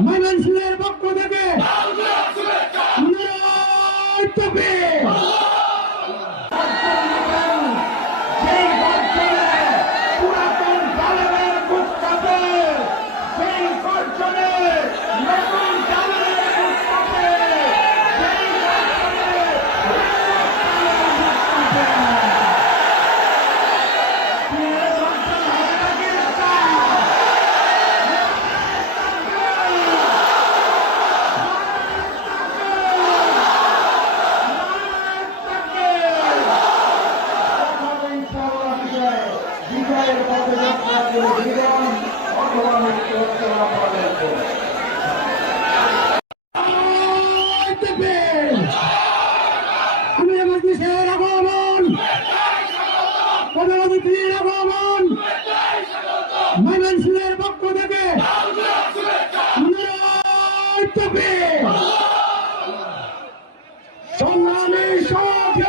ময়মনসিংহের পক্ষ থেকে নারায়ে তাকবীর। সেই গর্জনে পুরাতন জালেমের বুক কাঁপে, সেই গর্জনে নতুন জালেমের বুক কাঁপে, সেই গর্জনে বিজয়ের পদযাত্রা করে জীবন অথবা মৃত্যু হচ্ছে আপনাদের। আমি মজলিসের আগমন, প্রধানমন্ত্রীর আগমন, ময়মনসিংহের পক্ষ থেকে নারায়ে তাকবীর। সংগ্রামী সাথী